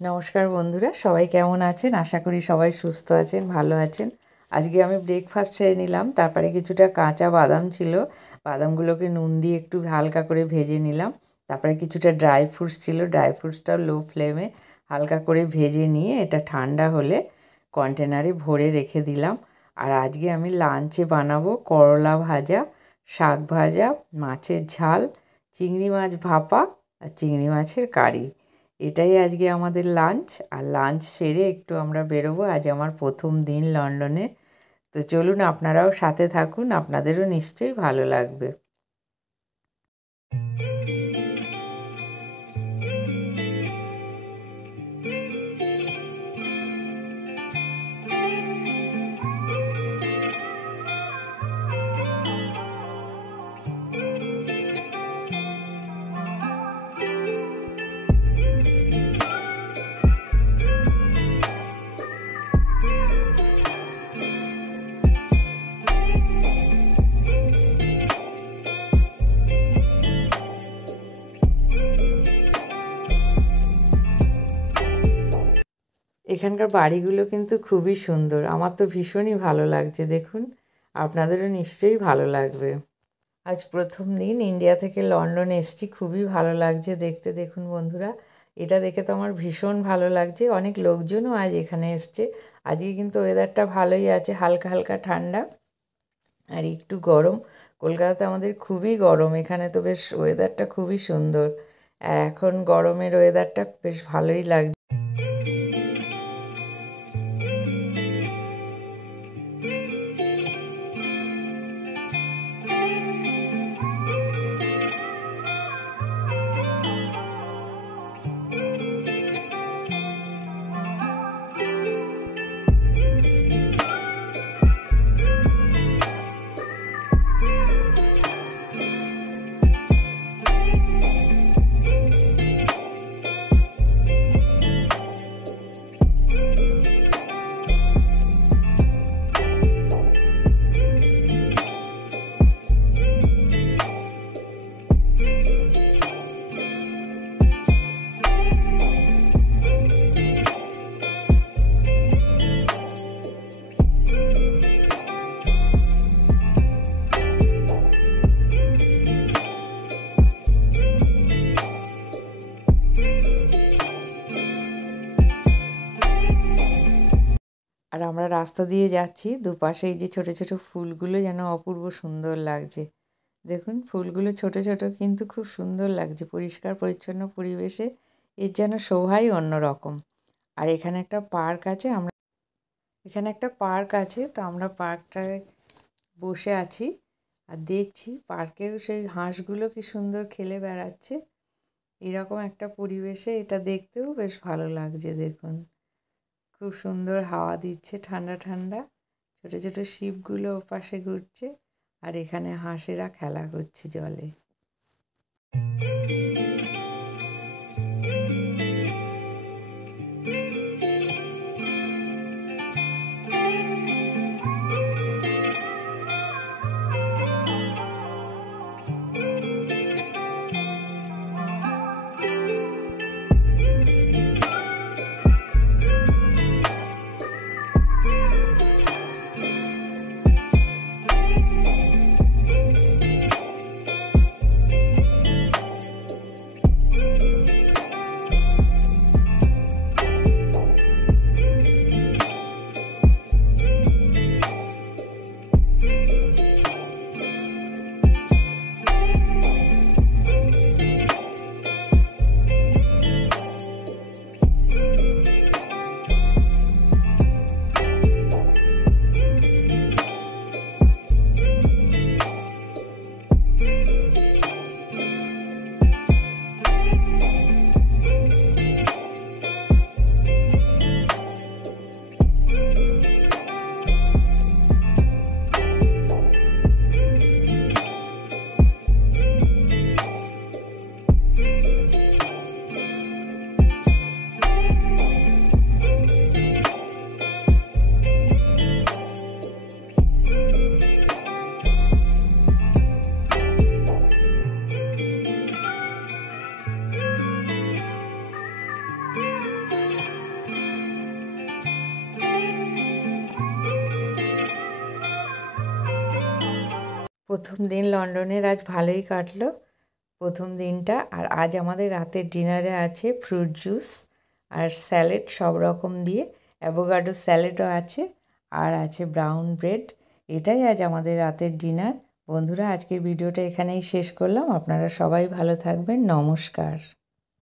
নমস্কার বন্ধুরা, সবাই কেমন আছেন? আশা করি সবাই সুস্থ আছেন, ভালো আছেন। আজকে আমি ব্রেকফাস্ট সেরে নিলাম। তারপরে কিছুটা কাঁচা বাদাম ছিল, বাদামগুলোকে নুন দিয়ে একটু হালকা করে ভেজে নিলাম। তারপরে কিছুটা ড্রাই ফ্রুটস ছিল, ড্রাই ফ্রুটসটাও লো ফ্লেমে হালকা করে ভেজে নিয়ে এটা ঠান্ডা হলে কন্টেনারে ভরে রেখে দিলাম। আর আজকে আমি লাঞ্চে বানাবো করলা ভাজা, শাক ভাজা, মাছের ঝাল, চিংড়ি মাছ ভাপা আর চিংড়ি মাছের কারি। এটাই আজকে আমাদের লাঞ্চ। আর লাঞ্চ সেরে একটু আমরা বেরোবো। আজ আমার প্রথম দিন লন্ডনে। তো চলুন, আপনারাও সাথে থাকুন, আপনাদেরও নিশ্চয়ই ভালো লাগবে। এখানকার বাড়িগুলো কিন্তু খুবই সুন্দর, আমার তো ভীষণই ভালো লাগছে। দেখুন, আপনাদেরও নিশ্চয়ই ভালো লাগবে। আজ প্রথম দিন ইন্ডিয়া থেকে লন্ডন এসছি, খুবই ভালো লাগছে দেখতে। দেখুন বন্ধুরা, এটা দেখে তো আমার ভীষণ ভালো লাগছে। অনেক লোকজনও আজ এখানে এসছে। আজকে কিন্তু ওয়েদারটা ভালোই আছে, হালকা হালকা ঠান্ডা আর একটু গরম। কলকাতাতে আমাদের খুবই গরম, এখানে তো বেশ ওয়েদারটা খুবই সুন্দর। আর এখন গরমের ওয়েদারটা বেশ ভালোই লাগছে। আর আমরা রাস্তা দিয়ে যাচ্ছি, দুপাশে এই যে ছোট ছোট ফুলগুলো যেন অপূর্ব সুন্দর লাগছে। দেখুন, ফুলগুলো ছোট ছোট কিন্তু খুব সুন্দর লাগছে। পরিষ্কার পরিচ্ছন্ন পরিবেশে এর যেন শোভাই অন্যরকম। আর এখানে একটা পার্ক আছে, তো আমরা পার্কটায় বসে আছি আর দেখছি পার্কেও সেই হাঁসগুলো কি সুন্দর খেলে বেড়াচ্ছে। এরকম একটা পরিবেশে এটা দেখতেও বেশ ভালো লাগছে। দেখুন, খুব সুন্দর হাওয়া দিচ্ছে, ঠান্ডা ঠান্ডা। ছোট ছোট শিপগুলো ওপাশে ঘুরছে আর এখানে হাঁসেরা খেলা করছে জলে। প্রথম দিন লন্ডনের আজ ভালোই কাটলো প্রথম দিনটা। আর আজ আমাদের রাতের ডিনারে আছে ফ্রুট জুস আর স্যালাড সব রকম দিয়ে, অ্যাভোকাডো স্যালাডও আছে, আর আছে ব্রাউন ব্রেড। এটাই আজ আমাদের রাতের ডিনার। বন্ধুরা, আজকের ভিডিওটা এখানেই শেষ করলাম। আপনারা সবাই ভালো থাকবেন। নমস্কার।